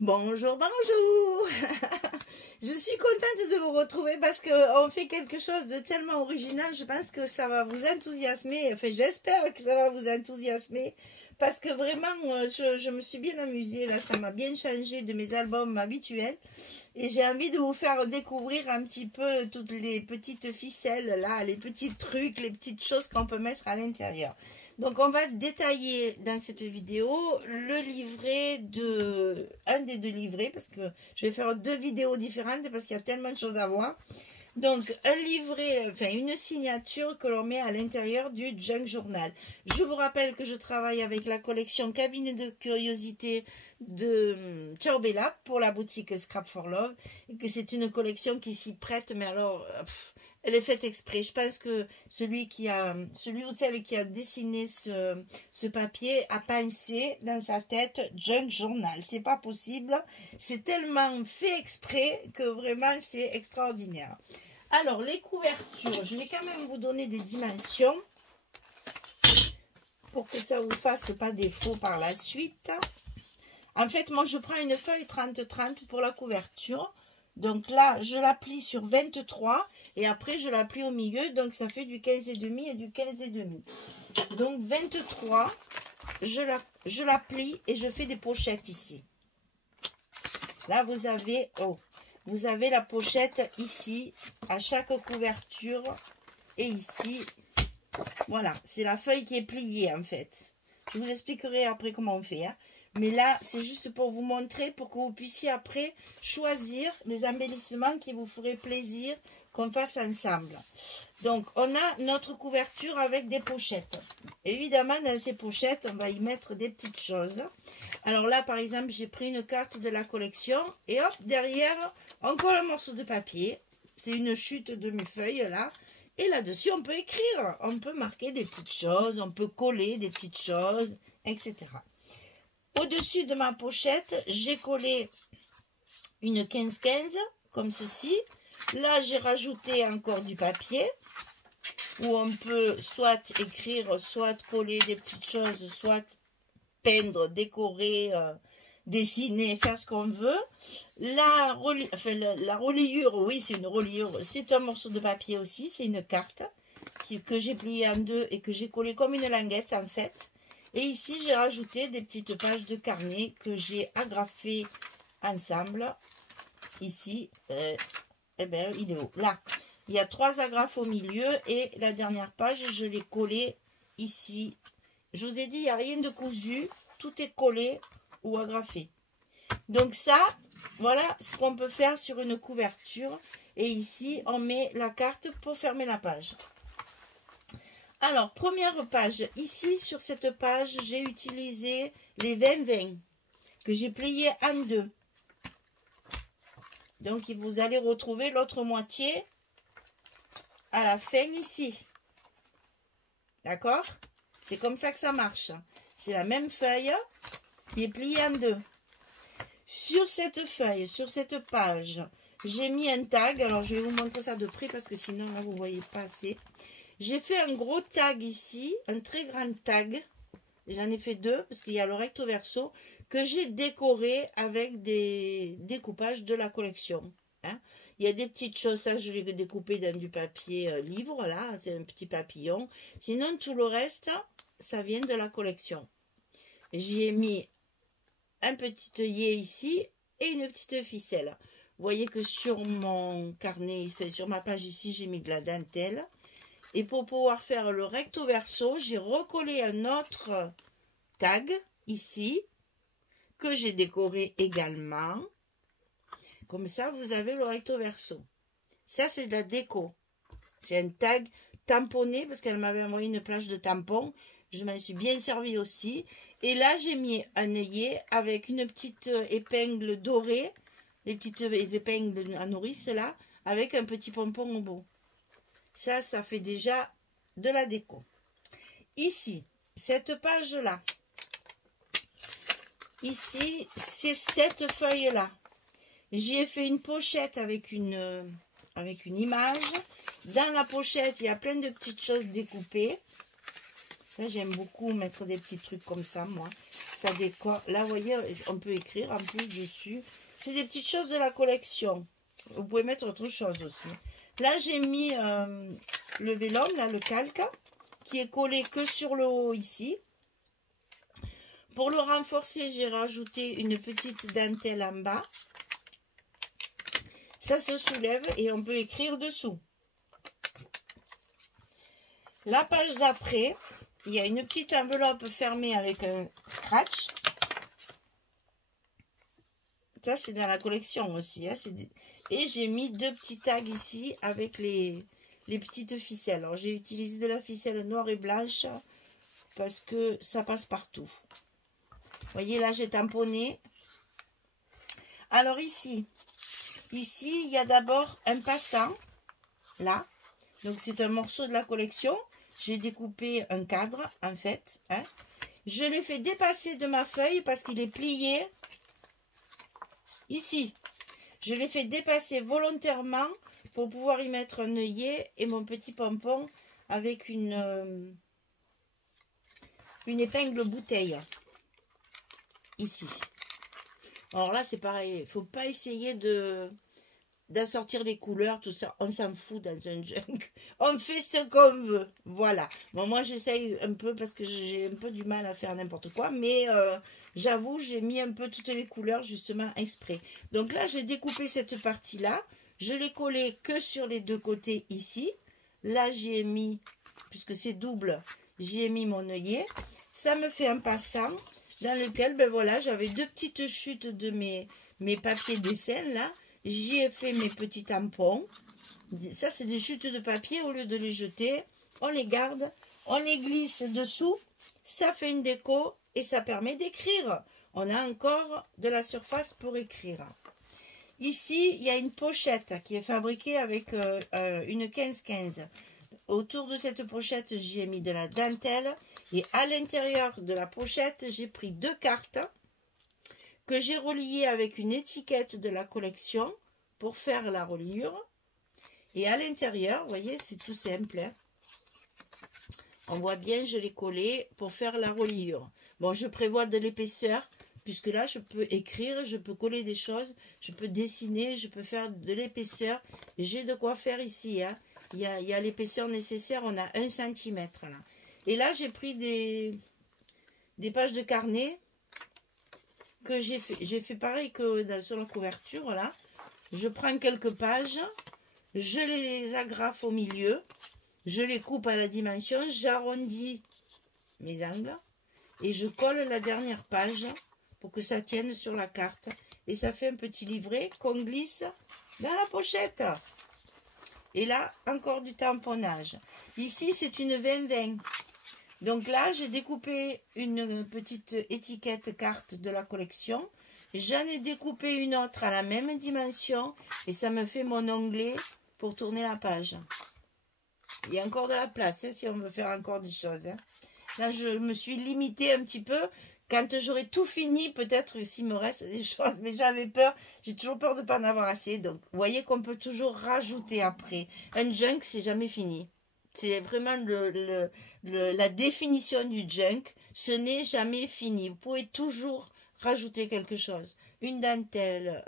Bonjour, bonjour. Je suis contente de vous retrouver parce qu'on fait quelque chose de tellement original. Je pense que ça va vous enthousiasmer. Enfin, j'espère que ça va vous enthousiasmer. Parce que vraiment, je me suis bien amusée. Là, ça m'a bien changé de mes albums habituels. Et j'ai envie de vous faire découvrir un petit peu toutes les petites ficelles, là, les petits trucs, les petites choses qu'on peut mettre à l'intérieur. Donc, on va détailler dans cette vidéo le livret de... un des deux livrets, parce que je vais faire deux vidéos différentes, parce qu'il y a tellement de choses à voir. Donc, un livret, enfin, une signature que l'on met à l'intérieur du Junk Journal. Je vous rappelle que je travaille avec la collection Cabinet de Curiosités de Ciao Bella pour la boutique Scrap for Love. Et que c'est une collection qui s'y prête, mais alors... elle est faite exprès. Je pense que celui ou celle qui a dessiné ce papier a pensé dans sa tête Junk Journal. C'est pas possible. C'est tellement fait exprès que vraiment c'est extraordinaire. Alors les couvertures, je vais quand même vous donner des dimensions pour que ça vous fasse pas défaut par la suite. En fait, moi je prends une feuille 30-30 pour la couverture. Donc là, je la plie sur 23 et après je la plie au milieu. Donc ça fait du 15,5 et du 15,5. Donc 23, je la plie et je fais des pochettes ici. Là, vous avez la pochette ici à chaque couverture et ici. Voilà, c'est la feuille qui est pliée en fait. Je vous expliquerai après comment on fait. Mais là, c'est juste pour vous montrer, pour que vous puissiez après choisir les embellissements qui vous feraient plaisir qu'on fasse ensemble. Donc, on a notre couverture avec des pochettes. Évidemment, dans ces pochettes, on va y mettre des petites choses. Alors là, par exemple, j'ai pris une carte de la collection. Et hop, derrière, encore un morceau de papier. C'est une chute de mes feuilles, là. Et là-dessus, on peut écrire. On peut marquer des petites choses. On peut coller des petites choses, etc. Au-dessus de ma pochette, j'ai collé une 15-15, comme ceci. Là, j'ai rajouté encore du papier, où on peut soit écrire, soit coller des petites choses, soit peindre, décorer, dessiner, faire ce qu'on veut. La reliure, oui, c'est une reliure, c'est un morceau de papier aussi, c'est une carte que j'ai pliée en deux et que j'ai collée comme une languette, en fait. Et ici, j'ai rajouté des petites pages de carnet que j'ai agrafées ensemble. Ici, eh bien, il est où? Là, il y a 3 agrafes au milieu et la dernière page, je l'ai collée ici. Je vous ai dit, il n'y a rien de cousu. Tout est collé ou agrafé. Donc ça, voilà ce qu'on peut faire sur une couverture. Et ici, on met la carte pour fermer la page. Alors, première page. Ici, sur cette page, j'ai utilisé les 20-20 que j'ai pliés en deux. Donc, vous allez retrouver l'autre moitié à la fin ici. D'accord? C'est comme ça que ça marche. C'est la même feuille qui est pliée en deux. Sur cette feuille, sur cette page, j'ai mis un tag. Alors, je vais vous montrer ça de près parce que sinon, là, vous ne voyez pas assez. J'ai fait un gros tag ici, un très grand tag. J'en ai fait deux parce qu'il y a le recto verso que j'ai décoré avec des découpages de la collection. Il y a des petites choses, ça je l'ai découpé dans du papier livre, là, c'est un petit papillon. Sinon, tout le reste, ça vient de la collection. J'y ai mis un petit œillet ici et une petite ficelle. Vous voyez que sur mon carnet, sur ma page ici, j'ai mis de la dentelle. Et pour pouvoir faire le recto verso, j'ai recollé un autre tag ici, que j'ai décoré également. Comme ça, vous avez le recto verso. Ça, c'est de la déco. C'est un tag tamponné, parce qu'elle m'avait envoyé une plage de tampons. Je m'en suis bien servi aussi. Et là, j'ai mis un œillet avec une petite épingle dorée, les petites épingles à nourrice, là, avec un petit pompon au bout. Ça fait déjà de la déco. Ici, cette page-là. Ici, c'est cette feuille-là. J'y ai fait une pochette avec une image. Dans la pochette, il y a plein de petites choses découpées. Ça, j'aime beaucoup mettre des petits trucs comme ça, moi. Ça décore. Là, vous voyez, on peut écrire en plus dessus. C'est des petites choses de la collection. Vous pouvez mettre autre chose aussi. Là, j'ai mis le vélum, là, le calque, qui est collé que sur le haut ici. Pour le renforcer, j'ai rajouté une petite dentelle en bas. Ça se soulève et on peut écrire dessous. La page d'après, il y a une petite enveloppe fermée avec un scratch. Ça, c'est dans la collection aussi. Hein, et j'ai mis 2 petits tags ici avec les petites ficelles. Alors, j'ai utilisé de la ficelle noire et blanche parce que ça passe partout. Vous voyez, là, j'ai tamponné. Alors, ici, il y a d'abord un passant. Là. Donc, c'est un morceau de la collection. J'ai découpé un cadre, en fait. Hein. Je l'ai fait dépasser de ma feuille parce qu'il est plié. Ici, je l'ai fait dépasser volontairement pour pouvoir y mettre un œillet et mon petit pompon avec une épingle bouteille. Ici. Alors là, c'est pareil. Il ne faut pas essayer d'assortir les couleurs, tout ça. On s'en fout dans un junk. On fait ce qu'on veut. Voilà. Bon, moi, j'essaye un peu parce que j'ai un peu du mal à faire n'importe quoi. Mais j'avoue, j'ai mis un peu toutes les couleurs justement exprès. Donc là, j'ai découpé cette partie-là. Je l'ai collée que sur les 2 côtés ici. Là, j'y ai mis, puisque c'est double, j'y ai mis mon œillet. Ça me fait un passant dans lequel, ben voilà, j'avais 2 petites chutes de mes papiers dessin là. J'y ai fait mes petits tampons. Ça, c'est des chutes de papier. Au lieu de les jeter, on les garde, on les glisse dessous. Ça fait une déco et ça permet d'écrire. On a encore de la surface pour écrire. Ici, il y a une pochette qui est fabriquée avec une 15-15. Autour de cette pochette, j'y ai mis de la dentelle. Et à l'intérieur de la pochette, j'ai pris 2 cartes que j'ai reliées avec une étiquette de la collection pour faire la reliure. Et à l'intérieur, vous voyez, c'est tout simple. Hein. On voit bien, je l'ai collé pour faire la reliure. Bon, je prévois de l'épaisseur, puisque là, je peux écrire, je peux coller des choses, je peux dessiner, je peux faire de l'épaisseur. J'ai de quoi faire ici. Hein. Il y a l'épaisseur nécessaire, on a 1 cm là. Et là, j'ai pris des pages de carnet que j'ai fait pareil que sur la couverture, là. Je prends quelques pages, je les agrafe au milieu, je les coupe à la dimension, j'arrondis mes angles et je colle la dernière page pour que ça tienne sur la carte. Et ça fait un petit livret qu'on glisse dans la pochette. Et là, encore du tamponnage. Ici, c'est une 20-20. Donc là, j'ai découpé une petite étiquette carte de la collection. J'en ai découpé une autre à la même dimension. Et ça me fait mon onglet pour tourner la page. Il y a encore de la place, hein, si on veut faire encore des choses. Hein. Là, je me suis limitée un petit peu. Quand j'aurai tout fini, peut-être s'il me reste des choses. Mais j'avais peur. J'ai toujours peur de ne pas en avoir assez. Donc, vous voyez qu'on peut toujours rajouter après. Un junk, c'est jamais fini. C'est vraiment la définition du junk. Ce n'est jamais fini. Vous pouvez toujours rajouter quelque chose. Une dentelle,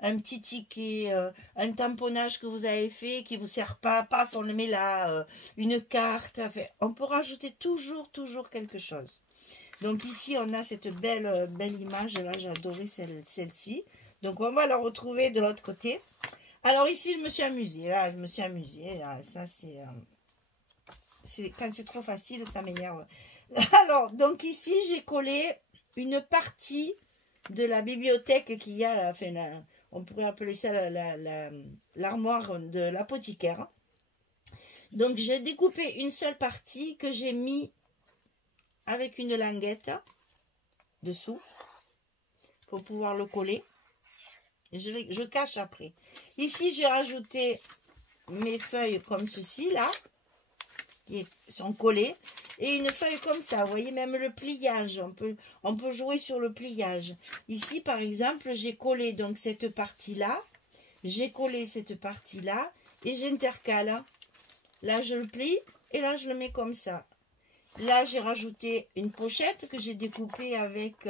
un petit ticket, un tamponnage que vous avez fait qui ne vous sert pas, paf, on le met là, une carte. Enfin, on peut rajouter toujours quelque chose. Donc ici, on a cette belle image. Là, j'ai adoré celle-ci. Donc, on va la retrouver de l'autre côté. Alors ici, je me suis amusée. Là, je me suis amusée. Là, ça, c'est quand c'est trop facile, ça m'énerve. Alors, donc ici, j'ai collé une partie de la bibliothèque qu'il y a, là, enfin, on pourrait appeler ça l'armoire de l'apothicaire. Donc, j'ai découpé une seule partie que j'ai mis avec une languette dessous pour pouvoir le coller. Je cache après. Ici, j'ai rajouté mes feuilles comme ceci, là, qui sont collées, et une feuille comme ça. Vous voyez, même le pliage, on peut jouer sur le pliage. Ici, par exemple, j'ai collé donc cette partie-là, j'ai collé cette partie-là, et j'intercale. Là, je le plie, et là, je le mets comme ça. Là, j'ai rajouté une pochette que j'ai découpée avec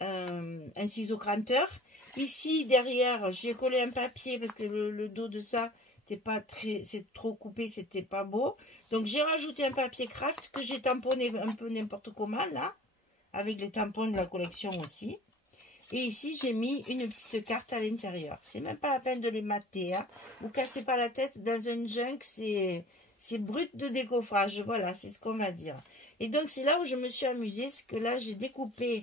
un ciseau cranteur. Ici, derrière, j'ai collé un papier parce que le dos de ça, c'est trop coupé, c'était pas beau. Donc, j'ai rajouté un papier craft que j'ai tamponné un peu n'importe comment, là, avec les tampons de la collection aussi. Et ici, j'ai mis une petite carte à l'intérieur. C'est même pas la peine de les mater. Hein. Vous cassez pas la tête. Dans un junk, c'est brut de décoffrage. Voilà, c'est ce qu'on va dire. Et donc, c'est là où je me suis amusée. C'est que là, j'ai découpé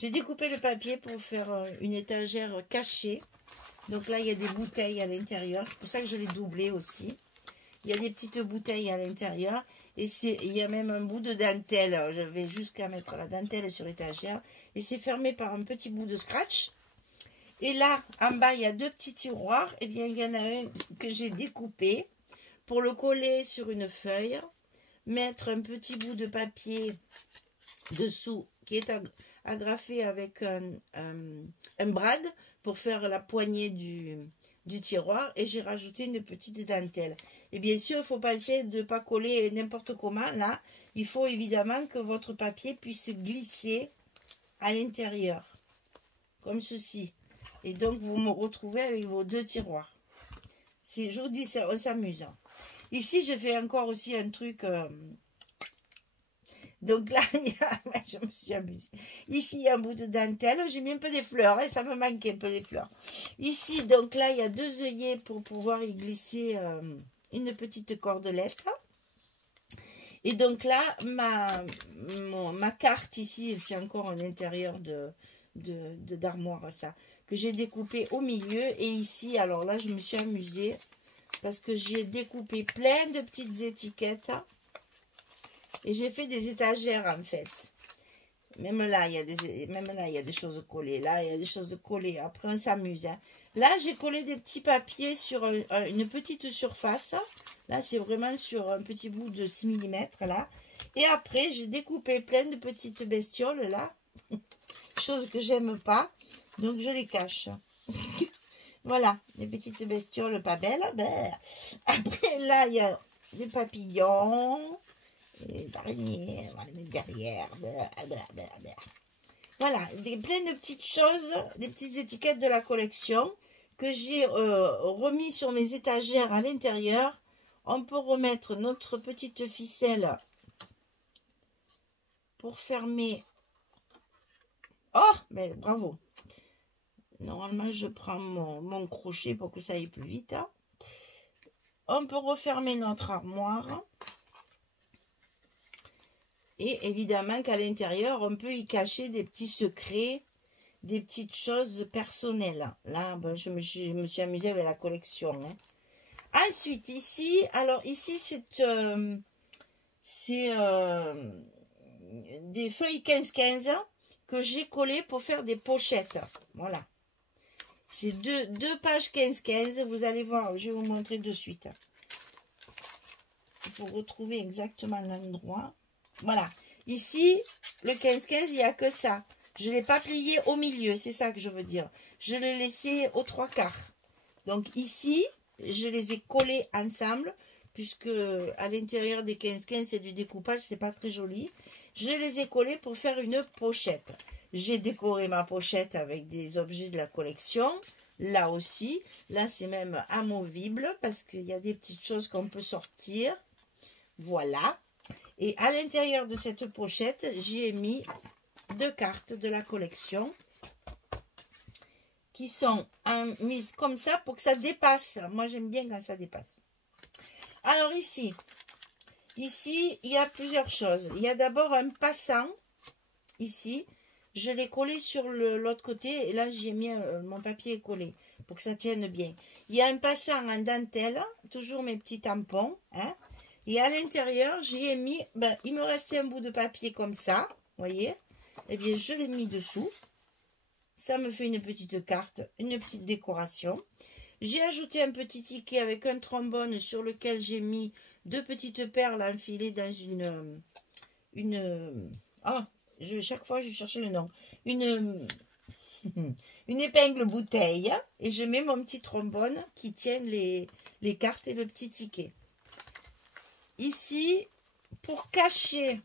le papier pour faire une étagère cachée. Donc là, il y a des bouteilles à l'intérieur. C'est pour ça que je l'ai doublé aussi. Il y a des petites bouteilles à l'intérieur. Et il y a même un bout de dentelle. Je vais jusqu'à mettre la dentelle sur l'étagère. Et c'est fermé par un petit bout de scratch. Et là, en bas, il y a deux petits tiroirs. Et bien, il y en a un que j'ai découpé pour le coller sur une feuille. Mettre un petit bout de papier dessous qui est agrafé avec un brad pour faire la poignée du tiroir. Et j'ai rajouté une petite dentelle. Et bien sûr, il faut penser de ne pas coller n'importe comment. Là, il faut évidemment que votre papier puisse glisser à l'intérieur. Comme ceci. Et donc, vous me retrouvez avec vos deux tiroirs. Je vous dis, on s'amuse. Ici, je fais encore aussi un truc... Donc là, je me suis amusée. Ici, il y a un bout de dentelle. J'ai mis un peu des fleurs. Et ça me manquait un peu des fleurs. Ici, donc là, il y a deux œillets pour pouvoir y glisser une petite cordelette. Et donc là, ma carte ici, c'est encore un intérieur d'armoire, ça, que j'ai découpé au milieu. Et ici, alors là, je me suis amusée parce que j'ai découpé plein de petites étiquettes. Et j'ai fait des étagères, en fait. Même là, il y a des choses collées. Là, il y a des choses collées. Après, on s'amuse. Hein. Là, j'ai collé des petits papiers sur une petite surface. Là, c'est vraiment sur un petit bout de 6 mm, là. Et après, j'ai découpé plein de petites bestioles, là. Chose que j'aime pas. Donc, je les cache. Voilà, des petites bestioles pas belles. Après, là, il y a des papillons. Les araignées, on va les mettre derrière. Voilà, plein de petites choses, des petites étiquettes de la collection que j'ai remis sur mes étagères à l'intérieur. On peut remettre notre petite ficelle pour fermer. Oh, mais bravo. Normalement, je prends mon crochet pour que ça aille plus vite. Hein. On peut refermer notre armoire. Et évidemment qu'à l'intérieur, on peut y cacher des petits secrets, des petites choses personnelles. Là, ben, je me suis amusée avec la collection. Hein. Ensuite, ici, alors ici, c'est des feuilles 15-15 que j'ai collées pour faire des pochettes. Voilà. C'est deux pages 15-15. Vous allez voir, je vais vous montrer de suite. Il faut retrouver exactement l'endroit. Voilà. Ici, le 15-15, il n'y a que ça. Je ne l'ai pas plié au milieu, c'est ça que je veux dire. Je l'ai laissé aux 3/4. Donc ici, je les ai collés ensemble, puisque à l'intérieur des 15-15, c'est du découpage, c'est pas très joli. Je les ai collés pour faire une pochette. J'ai décoré ma pochette avec des objets de la collection. Là aussi, là c'est même amovible, parce qu'il y a des petites choses qu'on peut sortir. Voilà. Et à l'intérieur de cette pochette, j'y ai mis 2 cartes de la collection qui sont mises comme ça pour que ça dépasse. Moi, j'aime bien quand ça dépasse. Alors ici, il y a plusieurs choses. Il y a d'abord un passant. Ici, je l'ai collé sur l'autre côté. Et là, j'ai mis mon papier collé pour que ça tienne bien. Il y a un passant en dentelle. Toujours mes petits tampons. Hein. Et à l'intérieur, j'y ai mis, il me restait un bout de papier comme ça, vous voyez. Eh bien, je l'ai mis dessous. Ça me fait une petite carte, une petite décoration. J'ai ajouté un petit ticket avec un trombone sur lequel j'ai mis 2 petites perles enfilées dans chaque fois, je vais chercher le nom. Une épingle bouteille. Et je mets mon petit trombone qui tient les cartes et le petit ticket. ici, pour cacher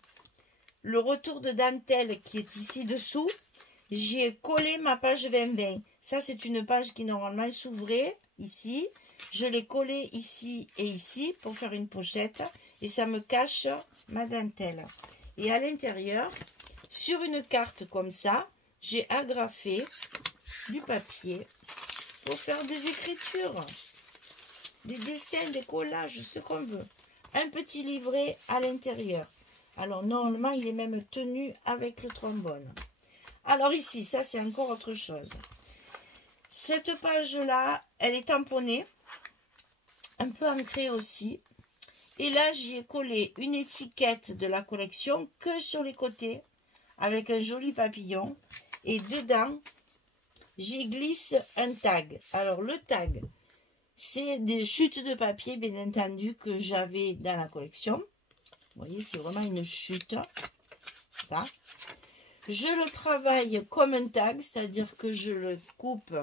le retour de dentelle qui est ici dessous, j'y ai collé ma page 2020. Ça, c'est une page qui normalement s'ouvrait ici. Je l'ai collée ici et ici pour faire une pochette. Et ça me cache ma dentelle. Et à l'intérieur, sur une carte comme ça, j'ai agrafé du papier pour faire des écritures, des dessins, des collages, ce qu'on veut. Un petit livret à l'intérieur. Alors, normalement, il est même tenu avec le trombone. Alors ici, ça, c'est encore autre chose. Cette page-là, elle est tamponnée, un peu ancrée aussi. Et là, j'y ai collé une étiquette de la collection que sur les côtés, avec un joli papillon. Et dedans, j'y glisse un tag. Alors, le tag, c'est des chutes de papier, bien entendu, que j'avais dans la collection. Vous voyez, c'est vraiment une chute. Ça. Je le travaille comme un tag, c'est-à-dire que je le coupe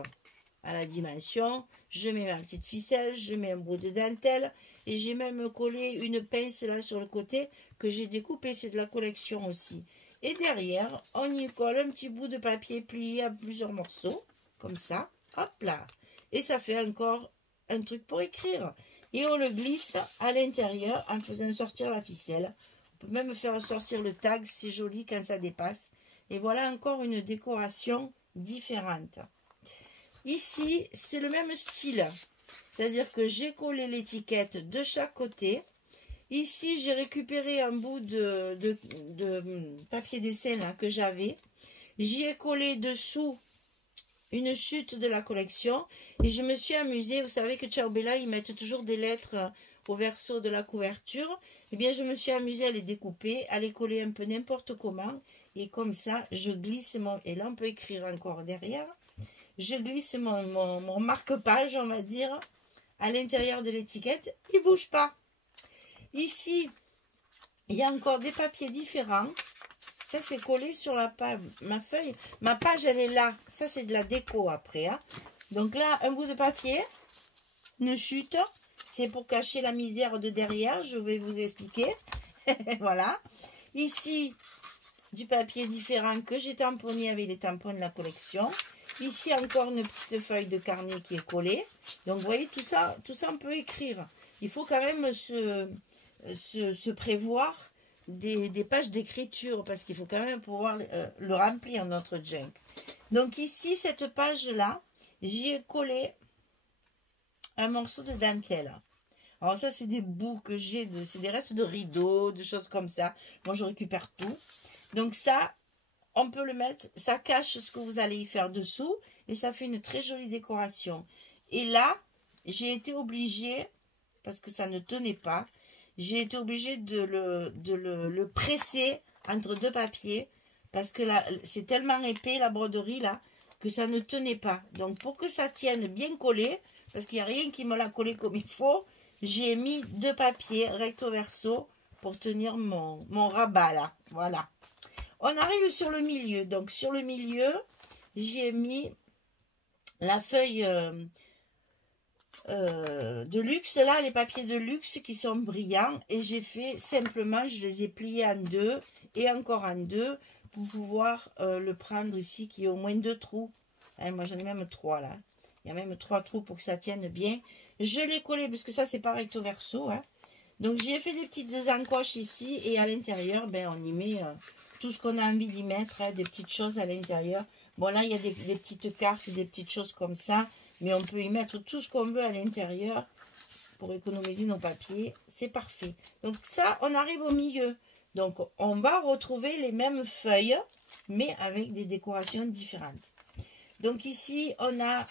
à la dimension. Je mets ma petite ficelle, je mets un bout de dentelle. Et j'ai même collé une pince là sur le côté que j'ai découpé, c'est de la collection aussi. Et derrière, on y colle un petit bout de papier plié en plusieurs morceaux, comme ça, hop là. Et ça fait encore un truc pour écrire. Et on le glisse à l'intérieur en faisant sortir la ficelle. On peut même faire sortir le tag, c'est joli quand ça dépasse. Et voilà encore une décoration différente. Ici, c'est le même style. C'est-à-dire que j'ai collé l'étiquette de chaque côté. Ici, j'ai récupéré un bout de papier dessin là, que j'avais. J'y ai collé dessous une chute de la collection. Et je me suis amusée. Vous savez que Ciao Bella, ils mettent toujours des lettres au verso de la couverture. Eh bien, je me suis amusée à les découper, à les coller un peu n'importe comment. Et comme ça, je glisse mon... Et là, on peut écrire encore derrière. Je glisse mon marque-page, on va dire, à l'intérieur de l'étiquette. Il ne bouge pas. Ici, il y a encore des papiers différents. Ça, c'est collé sur la page. Ma feuille, ma page, elle est là. Ça, c'est de la déco après. Hein. Donc là, un bout de papier, une chute. C'est pour cacher la misère de derrière. Je vais vous expliquer. Voilà. Ici, du papier différent que j'ai tamponné avec les tampons de la collection. Ici, encore une petite feuille de carnet qui est collée. Donc, vous voyez, tout ça on peut écrire. Il faut quand même se prévoir des pages d'écriture parce qu'il faut quand même pouvoir le remplir, notre junk. Donc, ici, cette page-là, j'y ai collé un morceau de dentelle. Alors, ça, c'est des bouts que j'ai, c'est des restes de rideaux, de choses comme ça. Moi, je récupère tout. Donc, ça... On peut le mettre, ça cache ce que vous allez y faire dessous et ça fait une très jolie décoration. Et là, j'ai été obligée, parce que ça ne tenait pas, j'ai été obligée de le presser entre deux papiers parce que là, c'est tellement épais la broderie là que ça ne tenait pas. Donc pour que ça tienne bien collé, parce qu'il n'y a rien qui me l'a collé comme il faut, j'ai mis deux papiers recto verso pour tenir mon rabat là. Voilà. On arrive sur le milieu. Donc, sur le milieu, j'y ai mis la feuille de luxe, là, les papiers de luxe qui sont brillants. Et j'ai fait simplement, je les ai pliés en deux et encore en deux pour pouvoir le prendre ici, qui est au moins 2 trous. Hein, moi, j'en ai même 3 là. Il y a même 3 trous pour que ça tienne bien. Je l'ai collé, parce que ça, c'est pas recto verso. Hein. Donc, j'ai fait des petites encoches ici et à l'intérieur, ben, on y met... tout ce qu'on a envie d'y mettre, hein, des petites choses à l'intérieur. Bon, là, il y a des petites cartes, des petites choses comme ça. Mais on peut y mettre tout ce qu'on veut à l'intérieur pour économiser nos papiers. C'est parfait. Donc ça, on arrive au milieu. Donc, on va retrouver les mêmes feuilles, mais avec des décorations différentes. Donc ici, on a...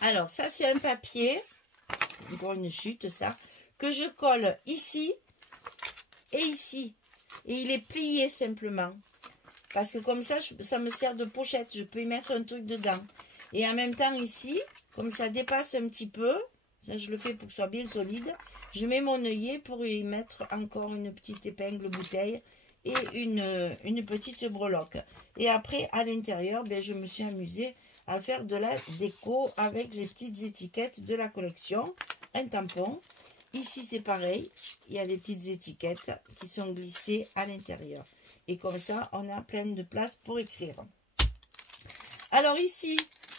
Alors, ça, c'est un papier. Encore une chute, ça. Que je colle ici et ici. Et il est plié simplement. Parce que comme ça, ça me sert de pochette. Je peux y mettre un truc dedans. Et en même temps ici, comme ça dépasse un petit peu, ça je le fais pour que ce soit bien solide, je mets mon œillet pour y mettre encore une petite épingle bouteille et une petite breloque. Et après, à l'intérieur, ben, je me suis amusée à faire de la déco avec les petites étiquettes de la collection. Un tampon. ici c'est pareil, il y a les petites étiquettes qui sont glissées à l'intérieur. Et comme ça, on a plein de place pour écrire. Alors ici,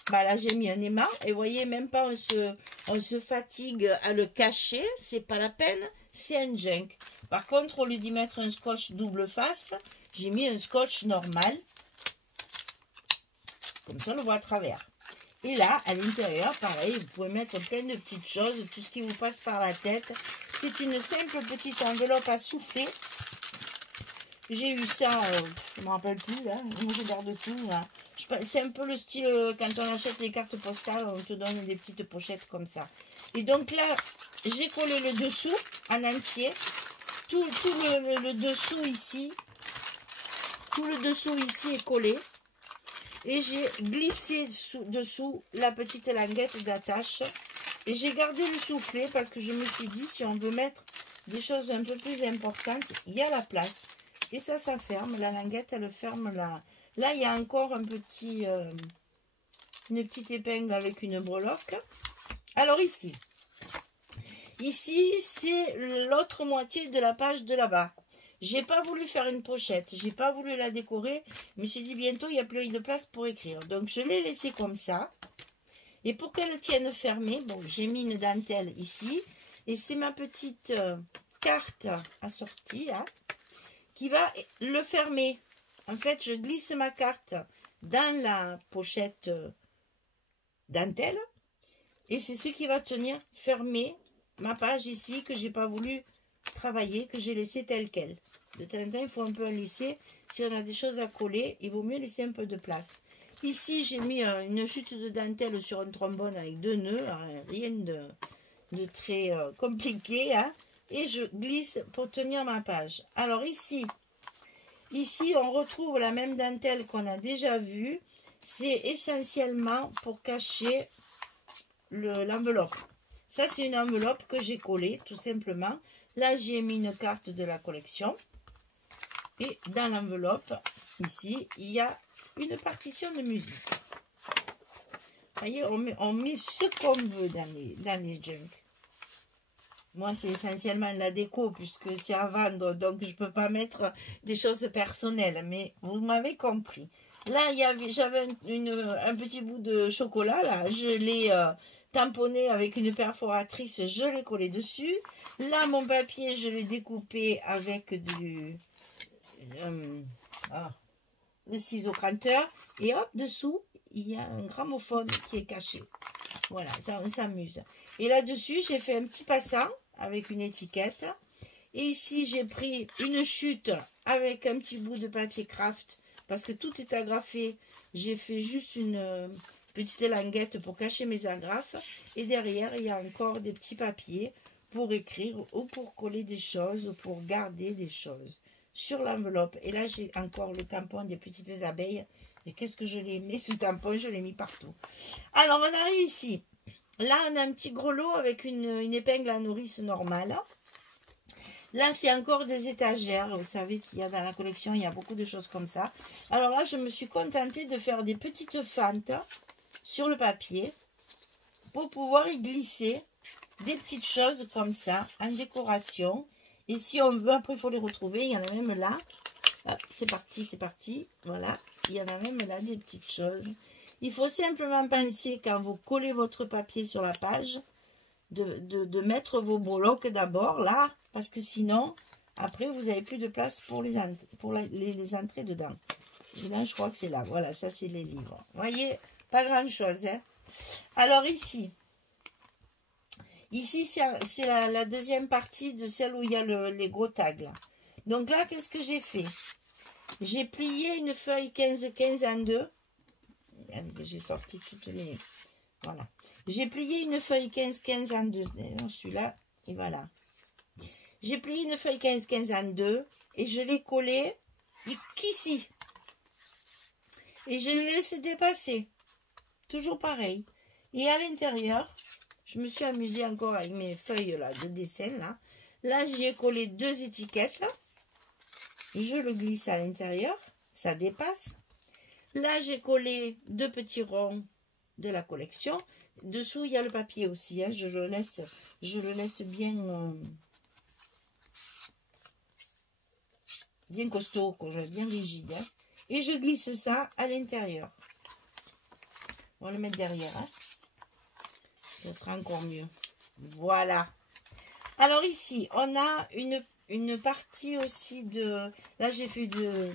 bah là j'ai mis un aimant. Et vous voyez, même pas on se fatigue à le cacher. C'est pas la peine, c'est un junk. Par contre, au lieu d'y mettre un scotch double face, j'ai mis un scotch normal. Comme ça, on le voit à travers. Et là, à l'intérieur, pareil, vous pouvez mettre plein de petites choses, tout ce qui vous passe par la tête. C'est une simple petite enveloppe à souffler. J'ai eu ça, je ne me rappelle plus, là. Moi, je garde tout, là. C'est un peu le style, quand on achète les cartes postales, on te donne des petites pochettes comme ça. Et donc là, j'ai collé le dessous en entier. Tout le dessous ici. Tout le dessous ici est collé. Et j'ai glissé dessous la petite languette d'attache. Et j'ai gardé le soufflet parce que je me suis dit, si on veut mettre des choses un peu plus importantes, il y a la place. Et ça ferme. La languette, elle ferme là. Là, il y a encore un petit, une petite épingle avec une breloque. Alors ici, c'est l'autre moitié de la page de là-bas. J'ai pas voulu faire une pochette, j'ai pas voulu la décorer. Je me suis dit bientôt il n'y a plus de place pour écrire. Donc je l'ai laissée comme ça. Et pour qu'elle tienne fermée, bon, j'ai mis une dentelle ici. Et c'est ma petite carte assortie hein, qui va le fermer. En fait, je glisse ma carte dans la pochette dentelle. Et c'est ce qui va tenir fermé ma page ici que j'ai pas voulu travailler, que j'ai laissé telle qu'elle. De temps en temps, il faut un peu laisser. Si on a des choses à coller, il vaut mieux laisser un peu de place. Ici, j'ai mis une chute de dentelle sur un trombone avec 2 nœuds. Rien de très compliqué. Hein, et je glisse pour tenir ma page. Alors ici, on retrouve la même dentelle qu'on a déjà vue. C'est essentiellement pour cacher l'enveloppe. Ça, c'est une enveloppe que j'ai collée, tout simplement. Là, j'ai mis une carte de la collection. Et dans l'enveloppe, ici, il y a une partition de musique. Vous voyez, on met ce qu'on veut dans les junk. Moi, c'est essentiellement de la déco, puisque c'est à vendre, donc je ne peux pas mettre des choses personnelles. Mais vous m'avez compris. Là, j'avais un petit bout de chocolat, là. Je l'ai tamponné avec une perforatrice, je l'ai collé dessus. Là, mon papier, je l'ai découpé avec le ciseau cranteur. Et hop, dessous, il y a un gramophone qui est caché. Voilà, ça, on s'amuse. Et là-dessus, j'ai fait un petit passant avec une étiquette. Et ici, j'ai pris une chute avec un petit bout de papier craft. Parce que tout est agrafé. J'ai fait juste une petite languette pour cacher mes agrafes. Et derrière, il y a encore des petits papiers pour écrire ou pour coller des choses ou pour garder des choses sur l'enveloppe. Et là, j'ai encore le tampon des petites abeilles. Et qu'est-ce que je l'ai mis, ce tampon, je l'ai mis partout. Alors, on arrive ici. Là, on a un petit grelot avec une épingle à nourrice normale. Là, c'est encore des étagères. Vous savez qu'il y a dans la collection, il y a beaucoup de choses comme ça. Alors là, je me suis contentée de faire des petites fentes sur le papier pour pouvoir y glisser des petites choses comme ça en décoration. Et si on veut, après, il faut les retrouver. Il y en a même là. C'est parti, c'est parti. Voilà. Il y en a même là des petites choses. Il faut simplement penser quand vous collez votre papier sur la page de mettre vos breloques d'abord là. Parce que sinon, après, vous n'avez plus de place pour les entrées dedans. Et là, je crois que c'est là. Voilà, ça, c'est les livres. Vous voyez, pas grand-chose. Hein. Alors ici, c'est la deuxième partie de celle où il y a les gros tags. Là. Donc là, qu'est-ce que j'ai fait? J'ai plié une feuille 15-15 en deux. J'ai sorti toutes les... Voilà. J'ai plié une feuille 15-15 en deux. Celui-là, et voilà. J'ai plié une feuille 15-15 en deux et je l'ai collée qu'ici. Et je l'ai laissé dépasser. Toujours pareil. Et à l'intérieur, je me suis amusée encore avec mes feuilles là, de dessin. Là, j'ai collé 2 étiquettes. Je le glisse à l'intérieur. Ça dépasse. Là, j'ai collé 2 petits ronds de la collection. Dessous, il y a le papier aussi. Hein, je le laisse bien, bien costaud, bien rigide. Hein, et je glisse ça à l'intérieur. On va le mettre derrière. Hein, ça sera encore mieux. Voilà. Alors ici, on a une partie aussi de... Là, j'ai fait de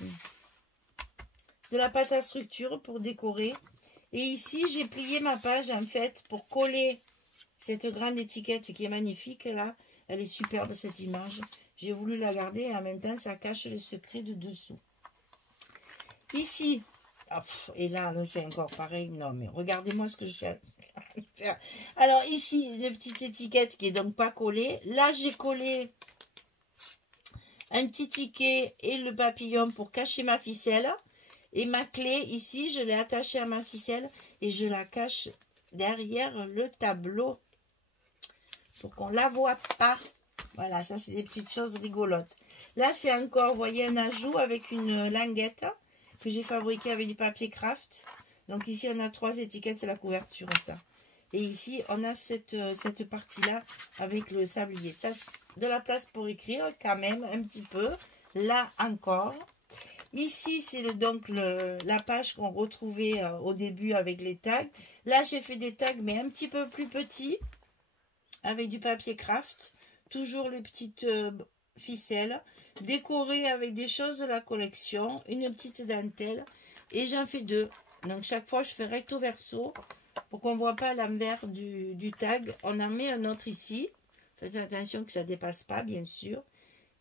la pâte à structure pour décorer. Et ici, j'ai plié ma page, en fait, pour coller cette grande étiquette qui est magnifique, là. Elle est superbe, cette image. J'ai voulu la garder et en même temps, ça cache les secrets de dessous. Ici, et là c'est encore pareil. Non, mais regardez-moi ce que je fais. Alors ici, une petite étiquette qui est donc pas collée. Là, j'ai collé un petit ticket et le papillon pour cacher ma ficelle. Et ma clé, ici, je l'ai attachée à ma ficelle et je la cache derrière le tableau pour qu'on ne la voit pas. Voilà, ça, c'est des petites choses rigolotes. Là, c'est encore, vous voyez, un ajout avec une languette que j'ai fabriquée avec du papier craft. Donc ici, on a 3 étiquettes, c'est la couverture, ça. Et ici, on a cette partie-là avec le sablier. Ça, de la place pour écrire, quand même, un petit peu. Là, encore. Ici, c'est donc la page qu'on retrouvait au début avec les tags. Là, j'ai fait des tags, mais un petit peu plus petits, avec du papier craft. Toujours les petites ficelles, décorées avec des choses de la collection, une petite dentelle. Et j'en fais 2. Donc, chaque fois, je fais recto verso pour qu'on ne voit pas l'envers du tag. On en met un autre ici. Faites attention que ça ne dépasse pas, bien sûr.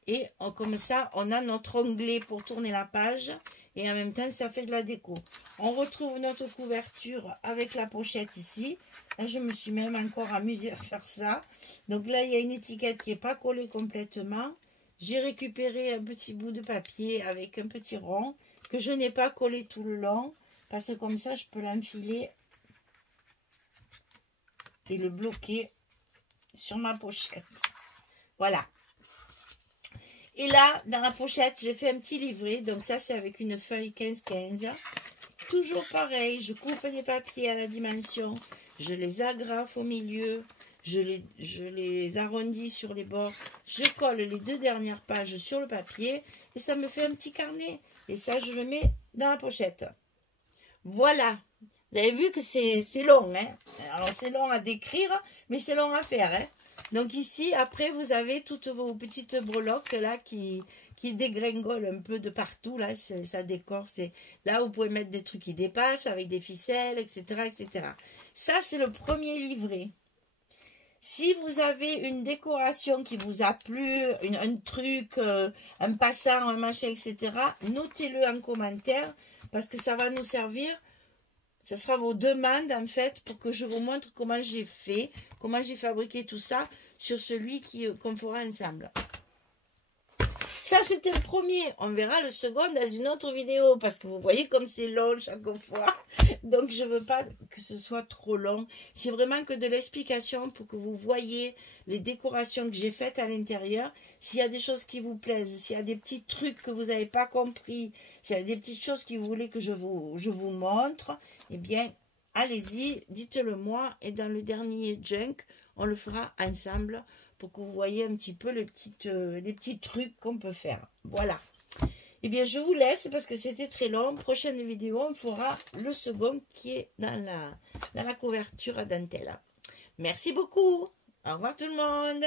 Et comme ça, on a notre onglet pour tourner la page. Et en même temps, ça fait de la déco. On retrouve notre couverture avec la pochette ici. Là, je me suis même encore amusée à faire ça. Donc là, il y a une étiquette qui n'est pas collée complètement. J'ai récupéré un petit bout de papier avec un petit rond que je n'ai pas collé tout le long. Parce que comme ça, je peux l'enfiler et le bloquer sur ma pochette. Voilà. Et là, dans la pochette, j'ai fait un petit livret. Donc ça, c'est avec une feuille 15-15. Toujours pareil, je coupe des papiers à la dimension. Je les agrafe au milieu. Je les arrondis sur les bords. Je colle les 2 dernières pages sur le papier. Et ça me fait un petit carnet. Et ça, je le mets dans la pochette. Voilà. Vous avez vu que c'est long. Hein? Alors, c'est long à décrire, mais c'est long à faire. Hein? Donc ici, après, vous avez toutes vos petites breloques là qui dégringolent un peu de partout. Là, ça décore. Là, vous pouvez mettre des trucs qui dépassent avec des ficelles, etc. etc. Ça, c'est le premier livret. Si vous avez une décoration qui vous a plu, un truc, un passant, un machin, etc., notez-le en commentaire parce que ça va nous servir. Ce sera vos demandes, en fait, pour que je vous montre comment j'ai fait, comment j'ai fabriqué tout ça sur celui qu'on fera ensemble. Ça, c'était le premier. On verra le second dans une autre vidéo, parce que vous voyez comme c'est long chaque fois. Donc, je ne veux pas que ce soit trop long. C'est vraiment que de l'explication pour que vous voyez les décorations que j'ai faites à l'intérieur. S'il y a des choses qui vous plaisent, s'il y a des petits trucs que vous n'avez pas compris, s'il y a des petites choses que vous voulez que je vous montre, eh bien, allez-y, dites-le moi. Et dans le dernier junk, on le fera ensemble pour que vous voyez un petit peu les petits trucs qu'on peut faire. Voilà. Eh bien, je vous laisse parce que c'était très long. Prochaine vidéo, on fera le second qui est dans la couverture à dentelle. Merci beaucoup. Au revoir tout le monde.